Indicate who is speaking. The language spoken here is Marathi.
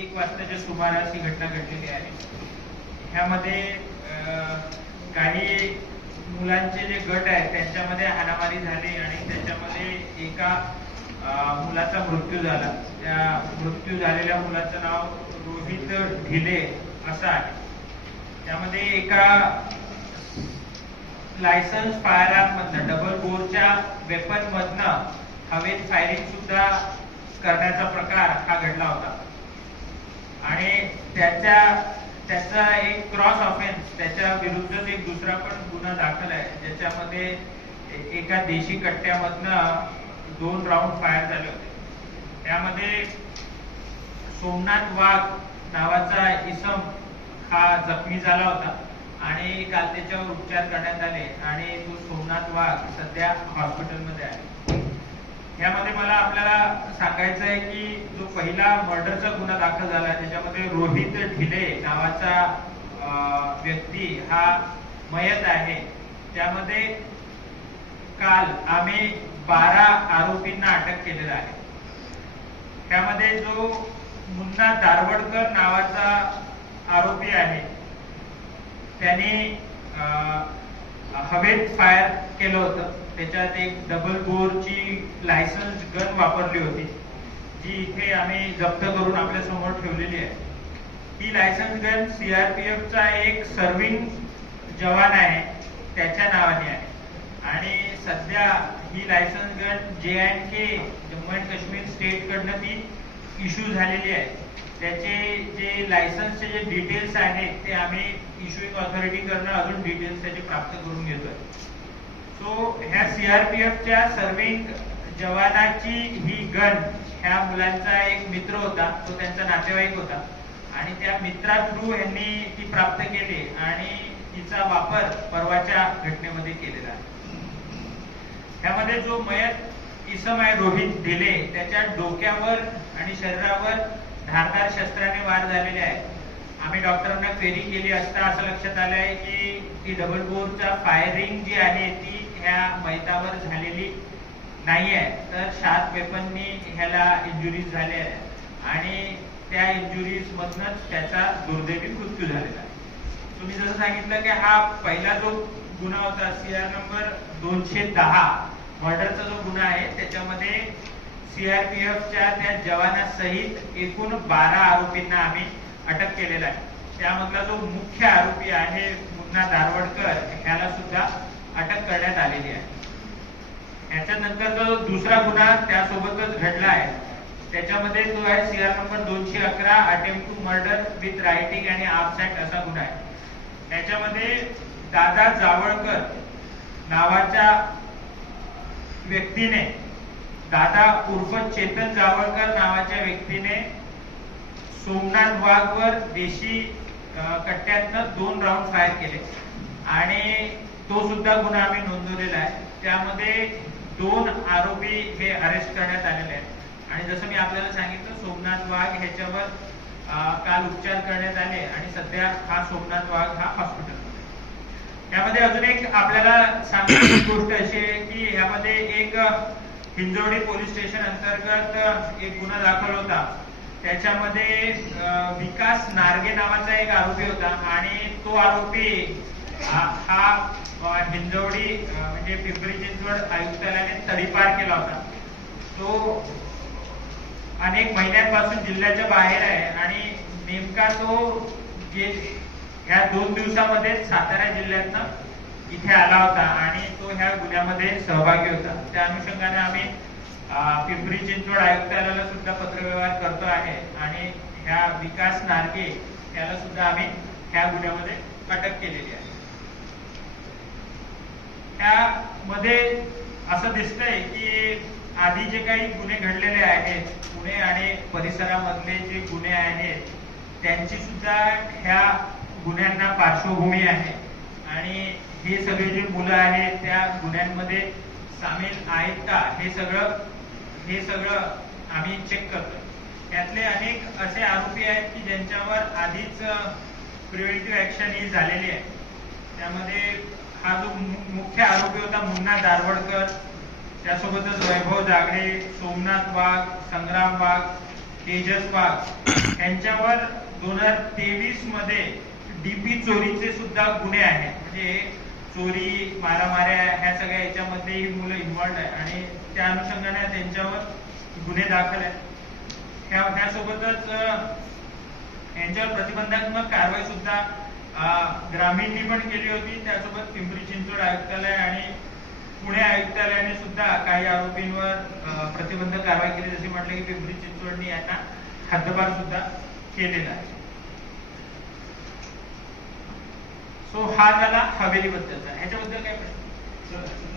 Speaker 1: एक वाजताच्या सुमारास ही घटना घडलेली आहे ह्यामध्ये काही मुलांचे जे गट आहेत त्यांच्यामध्ये हाणामारी झाली आणि त्याच्यामध्ये एका मुलाचा मृत्यू झाला. त्या मृत्यू झालेल्या मुलाचं नाव रोहित ढिले असं आहे. त्यामध्ये एका लायसन्स फायर मधनं डबल बोरच्या वेपन मधनं हवेत फायरिंग सुद्धा करण्याचा प्रकार हा घडला होता. आणि त्याच्या त्याचा एक क्रॉस ऑफेन्स त्याच्या विरुद्धच एक दुसरा पण गुन्हा दाखल आहे. ज्याच्यामध्ये एका देशी कट्ट्यामधनं दोन राऊंड फायर झाले होते. त्यामध्ये सोमनाथ वाघ नावाचा इसम हा जखमी झाला होता आणि काल त्याच्यावर उपचार करण्यात आले आणि तो सोमनाथ वाघ सध्या हॉस्पिटलमध्ये आहे. यामध्ये मला आपल्याला सांगायचं आहे की जो पहिला मर्डरचा गुन्हा दाखल झाला त्याच्यामध्ये रोहित ढिले नावाचा व्यक्ती हा मयत आहे. त्यामध्ये काल आम्ही बारा आरोपींना अटक केलेला आहे. त्यामध्ये जो मुन्ना दारवडकर नावाचा आरोपी आहे त्याने अं, हवेत फायर केलं होतं. त्याच्यात एक डबल बोरची लायसन्स गन वापरली होती. जी इथे आम्ही जप्त करून आपल्यासमोर ठेवलेली आहे. ही लायसन्स गन सीआरपीएफचा एक सर्विंग जवान आहे. त्याच्या नावाने आहे. आणि सध्या ही licence gun J and K Jammu and Kashmir state कडनं ती इश्यू झालेली आहे. त्याचे जे लायसन्सचे जे डिटेल्स आहेत ते आम्ही इश्युइंग ऑथॉरिटीकडनं अजून डिटेल्स त्याचे प्राप्त करून घेतोय. सो ह्या सीआरपीएफच्या सर्विंग जवानाची ही गन ह्या मुलांचा एक मित्र होता तो त्यांचा नातेवाईक होता. आणि त्या मित्रा थ्रू यांनी ती प्राप्त केली आणि तिचा वापर परवाच्या घटनेमध्ये केलेला. ह्यामध्ये जो मयत इसम आहे रोहित ढिले त्याच्या डोक्यावर आणि शरीरावर धारदार शस्त्राने वार झालेले आहे. आम्ही डॉक्टरांना क्वेरी केली असता असं लक्षात आलं आहे की ती डबल बोरचा फायरिंग जी आहे ती ह्या मैतावर झालेली नाही आहे तर सात वेपननी ह्याला इंजुरीज झाले आहे आणि त्या इंजुरीज मधनच त्याचा दुर्दैवी मृत्यू झालेला आहे. तुम्ही जसं सांगितलं की हा पहिला जो गुन्हा होता सीआर नंबर दोनशे दहा मर्डरचा जो गुन्हा आहे त्याच्यामध्ये सीआरपीएफच्या त्या जवानासहित एकूण बारा आरोपींना आम्ही अटक केलेला आहे. त्यामधला जो मुख्य आरोपी आहे मुन्ना दारवडकर ह्याला सुद्धा अटक करण्यात आलेली आहे याच्यानंतर जो दुसरा गुन्हा त्यासोबतच घडला आहे त्याच्यामध्ये जो आहे सीआर नंबर दोनशे अकरा attempt to murder with rioting आणि आपसॅट असा गुन्हा आहे. त्याच्यामध्ये दादा जावळकर नावाच्या व्यक्तीने दादा उर्फ चेतन जावळकर नावाच्या व्यक्तीने सोमनाथ वाघवर देशी कट्ट्यातनं दोन राऊंड फायर केले. आणि तो सुद्धा गुन्हा आम्ही नोंदवलेला आहे. त्यामध्ये दोन आरोपी हे अरेस्ट करण्यात आलेले आहेत. आणि जसं मी आपल्याला सांगितलं सोमनाथ वाघ ह्याच्यावर काल उपचार करण्यात आले आणि सध्या हा सोमनाथ वाघ हा हॉस्पिटल यामध्ये अजून एक आपल्याला सांगण्याची गोष्ट अशी आहे की यामध्ये एक हिंजवडी पोलीस स्टेशन अंतर्गत एक गुन्हा दाखल होता. त्याच्यामध्ये विकास नारगे नावाचा एक आरोपी होता आणि तो आरोपी हा हिंजवडी म्हणजे पिंपरी चिंचवड आयुक्तालयाने तडीपार केला होता. तो अनेक महिन्यांपासून जिल्ह्याच्या बाहेर आहे आणि नेमका तो जे ह्या दोन दिवसामध्ये सातारा जिल्ह्यातनं इथे आला होता आणि तो ह्या गुन्ह्यामध्ये सहभागी होता. त्या अनुषंगाने आम्ही पिंपरी चिंचवड आयुक्तालयाला सुद्धा पत्रव्यवहार करतो आहे आणि ह्या विकास नारगे याला सुद्धा आम्ही ह्या गुन्ह्यामध्ये अटक केलेली आहे. त्यामध्ये असं दिसतंय की आधी जे काही गुन्हे घडलेले आहेत पुणे आणि परिसरामधले जे गुन्हे आहेत त्यांची सुद्धा ह्या गुन्ह्यांना पार्श्वभूमी आहे. आणि हे सगळे जे मुलं आहेत त्या गुन्ह्यांमध्ये सामील आहेत का? हे सगळं हे सगळं आम्ही चेक करतो त्यातले अनेक असे आरोपी आहेत की ज्यांच्यावर आधीच प्रिव्हेंटिव्ह ऍक्शन ही झालेली आहे. त्यामध्ये हा जो मुख्य आरोपी होता मुन्ना दारवडकर. त्यासोबतच वैभव जागडे सोमनाथ वाघ संग्राम वाघ तेजस वाघ यांच्यावर दोन हजार तेवीसमध्ये डीपी चोरीचे सुद्धा गुन्हे आहेत. म्हणजे चोरी मारामाऱ्या ह्या सगळ्या याच्यामध्ये ही मुलं इन्व्हॉल्ड आहे आणि त्या अनुषंगाने त्यांच्यावर गुन्हे दाखल आहेत. ह्या ह्यासोबतच यांच्यावर प्रतिबंधात्मक कारवाई सुद्धा ग्रामीणनी पण केली होती. त्यासोबत पिंपरी चिंचवड आयुक्तालय आणि पुणे आयुक्तालयाने सुद्धा काही आरोपींवर प्रतिबंध प्रतिबंधक कारवाई केली. जसे म्हटलं की पिंपरी चिंचवडनी यांना हद्दपार सुद्धा केलेला आहे. सो हा झाला हवेलीबद्दलचा. ह्याच्याबद्दल काय प्रश्न?